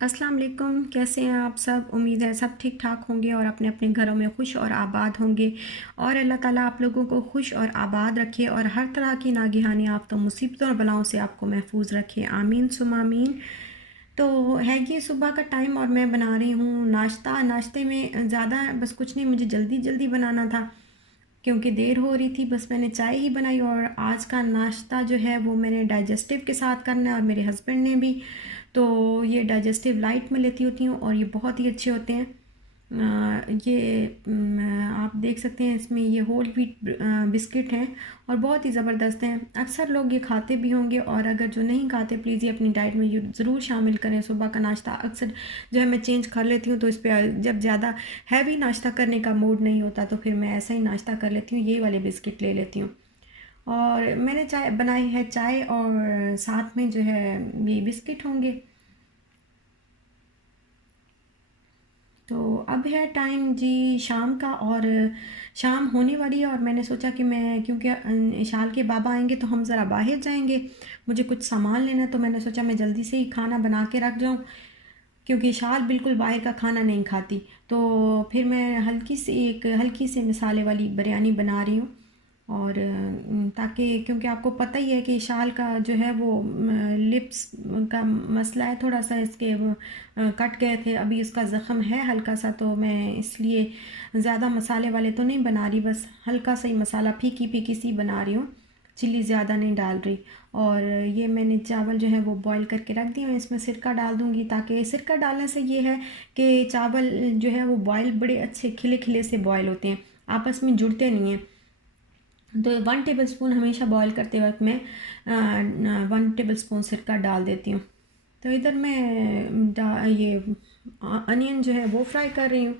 अस्सलाम वालेकुम। कैसे हैं आप सब? उम्मीद है सब ठीक ठाक होंगे और अपने अपने घरों में खुश और आबाद होंगे। और अल्लाह ताला आप लोगों को खुश और आबाद रखे और हर तरह की नागहानी आफ़तों मुसीबतों और बलाओं से आपको महफूज रखे। आमीन सुम आमीन। तो है ये सुबह का टाइम और मैं बना रही हूँ नाश्ता। नाश्ते में ज़्यादा बस कुछ नहीं, मुझे जल्दी जल्दी बनाना था क्योंकि देर हो रही थी। बस मैंने चाय ही बनाई और आज का नाश्ता जो है वो मैंने डाइजेस्टिव के साथ करना है और मेरे हस्बैंड ने भी। तो ये डाइजेस्टिव लाइट में लेती होती हूँ और ये बहुत ही अच्छे होते हैं। आप देख सकते हैं इसमें ये होल व्हीट बिस्किट हैं और बहुत ही ज़बरदस्त हैं। अक्सर लोग ये खाते भी होंगे और अगर जो नहीं खाते प्लीज़ ये अपनी डाइट में ये ज़रूर शामिल करें। सुबह का नाश्ता अक्सर जो है मैं चेंज कर लेती हूँ, तो इस पे जब ज़्यादा हैवी नाश्ता करने का मूड नहीं होता तो फिर मैं ऐसा ही नाश्ता कर लेती हूँ, ये वाले बिस्किट ले लेती हूँ। और मैंने चाय बनाई है, चाय और साथ में जो है ये बिस्किट होंगे। तो अब है टाइम जी शाम का और शाम होने वाली है और मैंने सोचा कि मैं क्योंकि इशाल के बाबा आएंगे तो हम ज़रा बाहर जाएंगे, मुझे कुछ सामान लेना है, तो मैंने सोचा मैं जल्दी से ही खाना बना के रख जाऊं क्योंकि इशाल बिल्कुल बाहर का खाना नहीं खाती। तो फिर मैं हल्की सी मसाले वाली बिरयानी बना रही हूँ। और ताकि क्योंकि आपको पता ही है कि शाल का जो है वो लिप्स का मसला है थोड़ा सा, इसके वो कट गए थे, अभी इसका ज़ख़म है हल्का सा, तो मैं इसलिए ज़्यादा मसाले वाले तो नहीं बना रही, बस हल्का सा ही मसाला फीकी फीकी सी बना रही हूँ, चिल्ली ज़्यादा नहीं डाल रही। और ये मैंने चावल जो है वो बॉईल करके रख दिए हैं, इसमें सिरका डाल दूँगी ताकि सिरका डालने से ये है कि चावल जो है वो बॉयल बड़े अच्छे खिले खिले से बॉयल होते हैं, आपस में जुड़ते नहीं हैं। तो 1 टेबल स्पून हमेशा बॉईल करते वक्त मैं 1 टेबल स्पून सिरका डाल देती हूँ। तो इधर मैं ये अनियन जो है वो फ्राई कर रही हूँ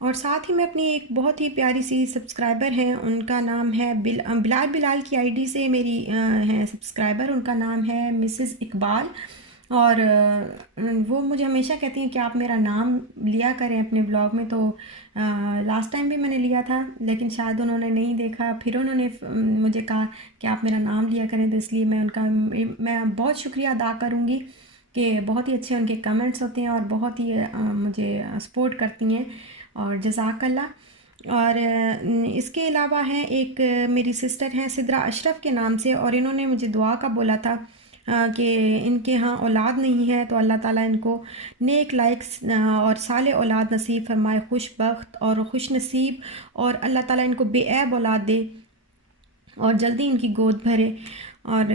और साथ ही मैं अपनी एक बहुत ही प्यारी सी सब्सक्राइबर हैं, उनका नाम है बिलाल बिलाल की आईडी से मेरी हैं सब्सक्राइबर, उनका नाम है मिसेस इकबाल। और वो मुझे हमेशा कहती हैं कि आप मेरा नाम लिया करें अपने ब्लॉग में। तो लास्ट टाइम भी मैंने लिया था लेकिन शायद उन्होंने नहीं देखा, फिर उन्होंने मुझे कहा कि आप मेरा नाम लिया करें, तो इसलिए मैं बहुत शुक्रिया अदा करूँगी कि बहुत ही अच्छे उनके कमेंट्स होते हैं और बहुत ही मुझे सपोर्ट करती हैं और जज़ाकल्लाह। और इसके अलावा हैं एक मेरी सिस्टर हैं सिद्रा अशरफ के नाम से, और इन्होंने मुझे दुआ का बोला था कि इनके यहाँ औलाद नहीं है तो अल्लाह ताला इनको नेक लाइक्स और साले औलाद नसीब फरमाए, खुशबख्त और खुश नसीब, और अल्लाह ताला इनको बेऐब औलाद दे और जल्दी इनकी गोद भरे। और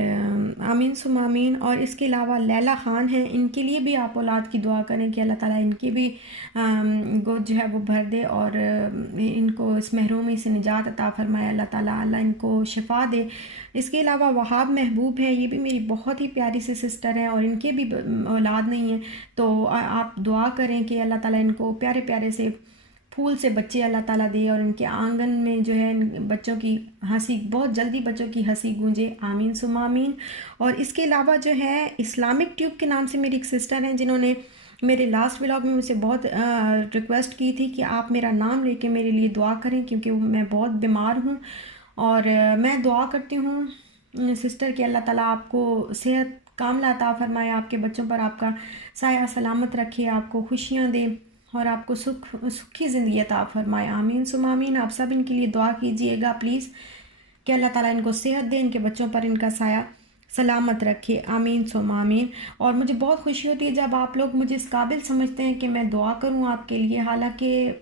आमीन सुम आमीन। और इसके अलावा लैला ख़ान हैं, इनके लिए भी आप औलाद की दुआ करें कि अल्लाह ताला इनकी भी गोद जो है वो भर दे और इनको इस महरूमी से निजात अता फ़रमाए अल्लाह ताला, अल्लाह इनको शिफ़ा दे। इसके अलावा वहाब महबूब है, ये भी मेरी बहुत ही प्यारी सी सिस्टर हैं और इनके भी औलाद नहीं है, तो आप दुआ करें कि अल्लाह ताला इनको प्यारे प्यारे से फूल से बच्चे अल्लाह ताला दे और इनके आंगन में जो है बच्चों की हंसी, बहुत जल्दी बच्चों की हंसी गूंजे। आमीन सुम आमीन। और इसके अलावा जो है इस्लामिक ट्यूब के नाम से मेरी एक सिस्टर हैं जिन्होंने मेरे लास्ट व्लॉग में मुझसे बहुत रिक्वेस्ट की थी कि आप मेरा नाम लेके मेरे लिए दुआ करें क्योंकि मैं बहुत बीमार हूँ। और मैं दुआ करती हूँ सिस्टर कि अल्लाह ताला आपको सेहत कामला अता फरमाए, आपके बच्चों पर आपका साया सलामत रखे, आपको खुशियाँ दे और आपको सुखी ज़िंदगी अता फरमाए। आमीन सुम आमीन। आप सब इनके लिए दुआ कीजिएगा प्लीज़ कि अल्लाह ताला इनको सेहत दे, इनके बच्चों पर इनका साया सलामत रखे। आमीन सुम आमीन। और मुझे बहुत खुशी होती है जब आप लोग मुझे इस काबिल समझते हैं कि मैं दुआ करूं आपके लिए, हालांकि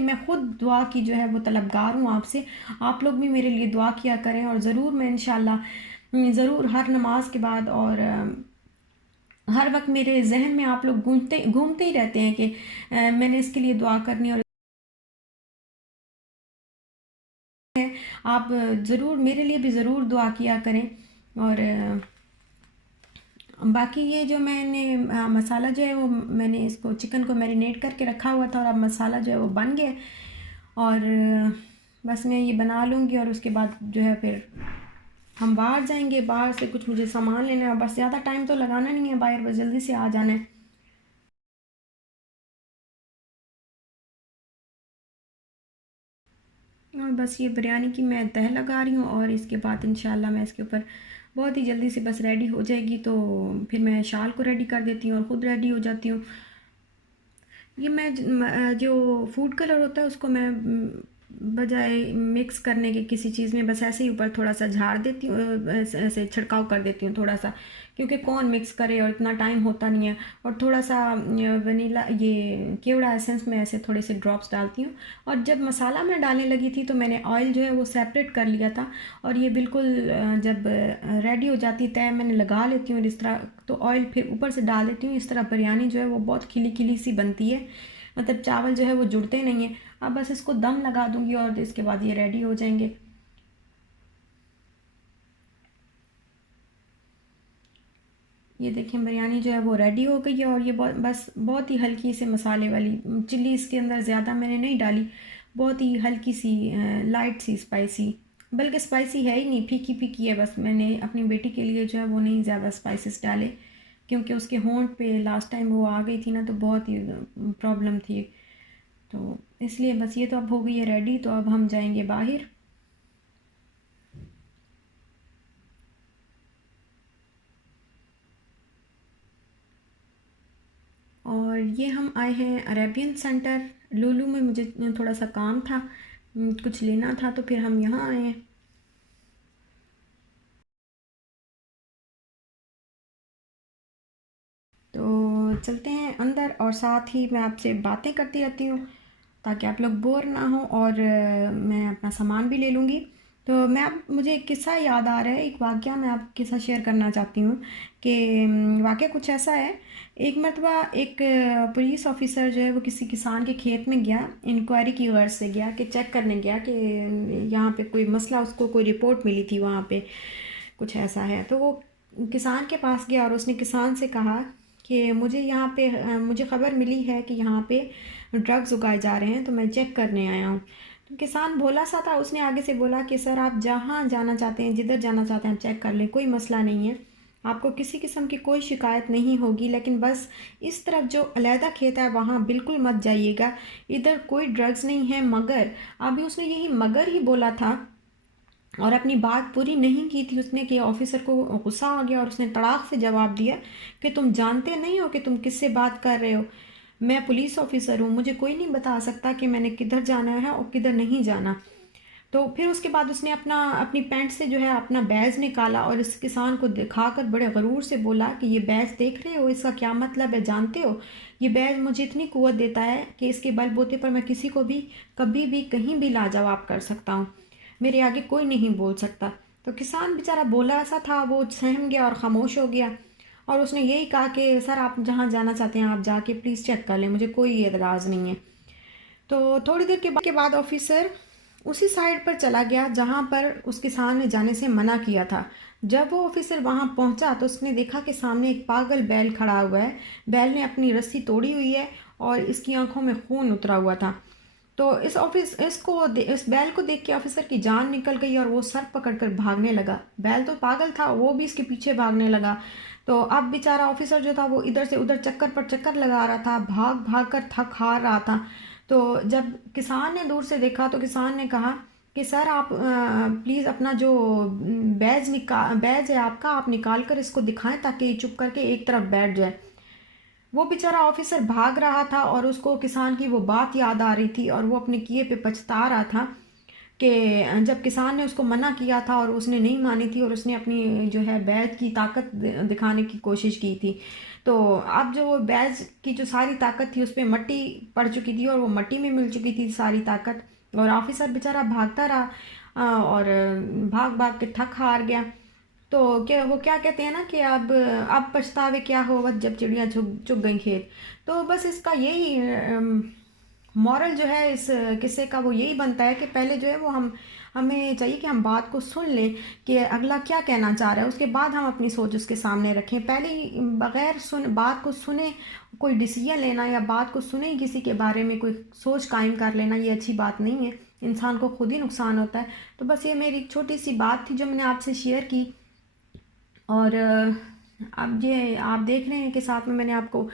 मैं खुद दुआ की जो है वो तलबगार हूँ आपसे। आप लोग भी मेरे लिए दुआ किया करें और ज़रूर मैं इंशाल्लाह ज़रूर हर नमाज के बाद और हर वक्त मेरे जहन में आप लोग घूमते घूमते ही रहते हैं कि मैंने इसके लिए दुआ करनी, और आप ज़रूर मेरे लिए भी ज़रूर दुआ किया करें। और बाकी ये जो मैंने मसाला जो है वो मैंने इसको चिकन को मैरिनेट करके रखा हुआ था और अब मसाला जो है वो बन गया। और बस मैं ये बना लूँगी और उसके बाद जो है फिर हम बाहर जाएंगे, बाहर से कुछ मुझे सामान लेना है, बस ज़्यादा टाइम तो लगाना नहीं है बाहर, बस जल्दी से आ जाना है। बस ये बिरयानी की मैं तह लगा रही हूँ और इसके बाद इंशाल्लाह मैं इसके ऊपर बहुत ही जल्दी से बस रेडी हो जाएगी, तो फिर मैं शाल को रेडी कर देती हूँ और ख़ुद रेडी हो जाती हूँ। ये मैं जो फूड कलर होता है उसको मैं बजाय मिक्स करने के किसी चीज़ में बस ऐसे ही ऊपर थोड़ा सा झाड़ देती हूँ, ऐसे छिड़काव कर देती हूँ थोड़ा सा, क्योंकि कौन मिक्स करे और इतना टाइम होता नहीं है। और थोड़ा सा वनीला ये केवड़ा एसेंस में ऐसे थोड़े से ड्रॉप्स डालती हूँ। और जब मसाला मैं डालने लगी थी तो मैंने ऑयल जो है वो सेपरेट कर लिया था, और ये बिल्कुल जब रेडी हो जाती है तय मैंने लगा लेती हूँ इस तरह, तो ऑयल फिर ऊपर से डाल देती हूँ। इस तरह बिरयानी जो है वो बहुत खिली खिली सी बनती है, मतलब चावल जो है वो जुड़ते नहीं हैं। अब बस इसको दम लगा दूंगी और इसके बाद ये रेडी हो जाएंगे। ये देखें बिरयानी जो है वो रेडी हो गई है, और ये बहुत ही हल्की से मसाले वाली चिल्ली इसके अंदर ज़्यादा मैंने नहीं डाली, बहुत ही हल्की सी लाइट सी स्पाइसी, बल्कि स्पाइसी है ही नहीं, फीकी फीकी है। बस मैंने अपनी बेटी के लिए जो है वो नहीं ज़्यादा स्पाइसेस डाले, क्योंकि उसके होंठ पे लास्ट टाइम वो आ गई थी ना, तो बहुत ही प्रॉब्लम थी, तो इसलिए बस ये तो अब हो गई है रेडी, तो अब हम जाएंगे बाहर। और ये हम आए हैं अरेबियन सेंटर लुलु में, मुझे थोड़ा सा काम था, कुछ लेना था, तो फिर हम यहाँ आए हैं। तो चलते हैं अंदर, और साथ ही मैं आपसे बातें करती रहती हूँ ताकि आप लोग बोर ना हो, और मैं अपना सामान भी ले लूँगी। तो मुझे एक किस्सा याद आ रहा है, एक वाक़या मैं आपके साथ शेयर करना चाहती हूँ कि वाक़या कुछ ऐसा है। एक मरतबा एक पुलिस ऑफिसर जो है वो किसी किसान के खेत में गया, इंक्वायरी की गर्ज से गया, कि चेक करने गया कि यहाँ पे कोई मसला, उसको कोई रिपोर्ट मिली थी वहाँ पे कुछ ऐसा है। तो वो किसान के पास गया और उसने किसान से कहा कि मुझे यहाँ पे मुझे ख़बर मिली है कि यहाँ पे ड्रग्स उगाए जा रहे हैं, तो मैं चेक करने आया हूँ। तो किसान भोला सा था, उसने आगे से बोला कि सर आप जहाँ जाना चाहते हैं, जिधर जाना चाहते हैं आप चेक कर लें, कोई मसला नहीं है, आपको किसी किस्म की कोई शिकायत नहीं होगी, लेकिन बस इस तरफ जो अलहदा खेत है वहाँ बिल्कुल मत जाइएगा, इधर कोई ड्रग्स नहीं है। मगर अभी उसने यही मगर ही बोला था और अपनी बात पूरी नहीं की थी उसने, कि ऑफिसर को गुस्सा आ गया और उसने तड़ाक से जवाब दिया कि तुम जानते नहीं हो कि तुम किससे बात कर रहे हो, मैं पुलिस ऑफिसर हूँ, मुझे कोई नहीं बता सकता कि मैंने किधर जाना है और किधर नहीं जाना। तो फिर उसके बाद उसने अपनी पैंट से जो है अपना बैज निकाला और इस किसान को दिखाकर बड़े गरूर से बोला कि ये बैज देख रहे हो, इसका क्या मतलब है जानते हो, ये बैज मुझे इतनी कुव्वत देता है कि इसके बलबूते पर मैं किसी को भी कभी भी कहीं भी लाजवाब कर सकता हूँ, मेरे आगे कोई नहीं बोल सकता। तो किसान बेचारा बोला ऐसा था, वो सहम गया और ख़ामोश हो गया, और उसने यही कहा कि सर आप जहाँ जाना चाहते हैं आप जाके प्लीज़ चेक कर लें, मुझे कोई एतराज़ नहीं है। तो थोड़ी देर के बाद ऑफिसर उसी साइड पर चला गया जहाँ पर उस किसान ने जाने से मना किया था। जब वो ऑफिसर वहाँ पहुँचा तो उसने देखा कि सामने एक पागल बैल खड़ा हुआ है, बैल ने अपनी रस्सी तोड़ी हुई है और इसकी आंखों में खून उतरा हुआ था। तो इस बैल को देख के ऑफिसर की जान निकल गई और वो सर पकड़कर भागने लगा। बैल तो पागल था, वो भी इसके पीछे भागने लगा। तो अब बेचारा ऑफिसर जो था वो इधर से उधर चक्कर पर चक्कर लगा रहा था, भाग भाग कर थक हार रहा था। तो जब किसान ने दूर से देखा तो किसान ने कहा कि सर आप प्लीज़ अपना जो बैज है आपका, आप निकाल कर इसको दिखाएं ताकि ये चुप करके एक तरफ बैठ जाए। वो बेचारा ऑफिसर भाग रहा था और उसको किसान की वो बात याद आ रही थी और वो अपने किए पे पछता रहा था कि जब किसान ने उसको मना किया था और उसने नहीं मानी थी और उसने अपनी जो है बैज की ताकत दिखाने की कोशिश की थी। तो अब जो वो बैज की जो सारी ताकत थी उस पर मट्टी पड़ चुकी थी और वो मट्टी में मिल चुकी थी सारी ताकत, और ऑफिसर बेचारा भागता रहा और भाग भाग के थक हार गया। तो क्या वो क्या कहते हैं ना कि अब पछतावे क्या होवत जब चिड़िया चुग चुग गई खेत। तो बस इसका यही मॉरल जो है इस किस्से का वो यही बनता है कि पहले जो है वो हमें चाहिए कि हम बात को सुन लें कि अगला क्या कहना चाह रहा है, उसके बाद हम अपनी सोच उसके सामने रखें। पहले ही बगैर बात को सुने कोई डिसीजन लेना या बात को सुने ही किसी के बारे में कोई सोच कायम कर लेना, ये अच्छी बात नहीं है, इंसान को खुद ही नुकसान होता है। तो बस ये मेरी एक छोटी सी बात थी जो मैंने आपसे शेयर की। और अब ये आप देख रहे हैं कि साथ में मैंने आपको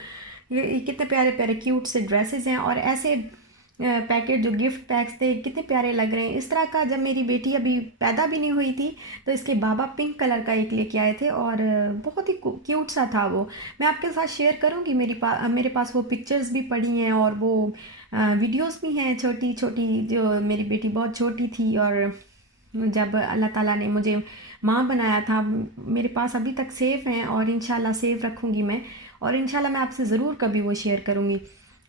ये कितने प्यारे प्यारे क्यूट से ड्रेसेस हैं, और ऐसे पैकेट जो गिफ्ट पैक्स थे कितने प्यारे लग रहे हैं। इस तरह का जब मेरी बेटी अभी पैदा भी नहीं हुई थी तो इसके बाबा पिंक कलर का एक लेके आए थे और बहुत ही क्यूट सा था वो। मैं आपके साथ शेयर करूँगी, मेरे पास वो पिक्चर्स भी पड़ी हैं और वो वीडियोस भी हैं छोटी छोटी, जो मेरी बेटी बहुत छोटी थी और जब अल्लाह ताला ने मुझे माँ बनाया था। मेरे पास अभी तक सेफ़ हैं और इंशाल्लाह सेफ़ रखूँगी मैं, और इंशाल्लाह मैं आपसे ज़रूर कभी वो शेयर करूँगी।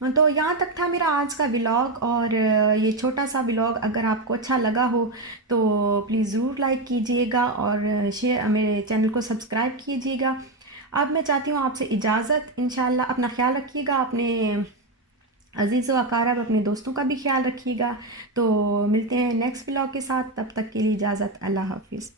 तो यहाँ तक था मेरा आज का व्लॉग, और ये छोटा सा व्लॉग अगर आपको अच्छा लगा हो तो प्लीज़ ज़रूर लाइक कीजिएगा और शेयर मेरे चैनल को सब्सक्राइब कीजिएगा। अब मैं चाहती हूँ आपसे इजाज़त। इंशाल्लाह अपना ख्याल रखिएगा, अपने अज़ीज़ व अक़ारब अपने दोस्तों का भी ख्याल रखिएगा। तो मिलते हैं नेक्स्ट व्लॉग के साथ, तब तक के लिए इजाज़त, अल्लाह हाफ़िज़।